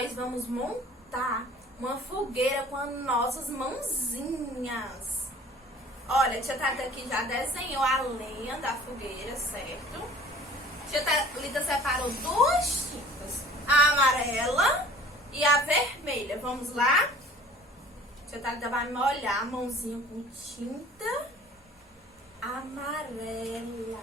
nós vamos montar uma fogueira com as nossas mãozinhas. Olha, a tia Thalita aqui já desenhou a lenha da fogueira, certo? A tia Thalita separou duas tintas, a amarela e a vermelha. Vamos lá? A tia Thalita vai molhar a mãozinha com tinta amarela.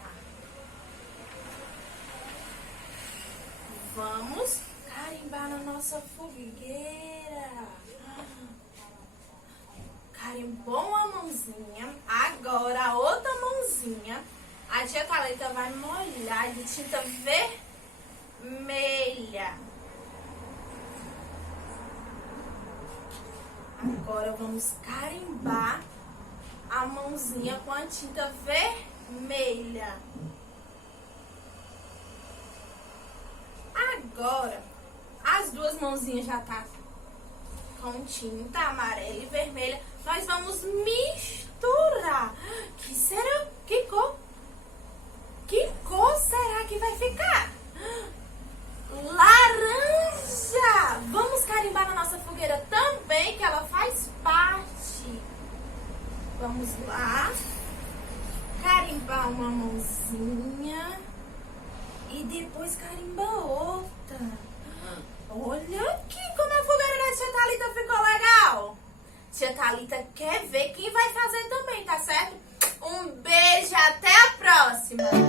Vamos carimbar na nossa fogueira. Carimbou uma mãozinha. Agora a outra mãozinha a tia Thalita vai molhar de tinta vermelha. Agora vamos carimbar a mãozinha com a tinta vermelha. Agora, as duas mãozinhas já tá com tinta amarela e vermelha. Nós vamos misturar. Que será? Que cor? Que cor será que vai ficar? Laranja! Vamos carimbar na nossa fogueira também, que ela faz parte. Vamos lá. Carimbar uma mãozinha. E depois carimba outra. Olha aqui como a fogueira da tia Thalita ficou legal. Tia Thalita quer ver quem vai fazer também, tá certo? Um beijo, até a próxima.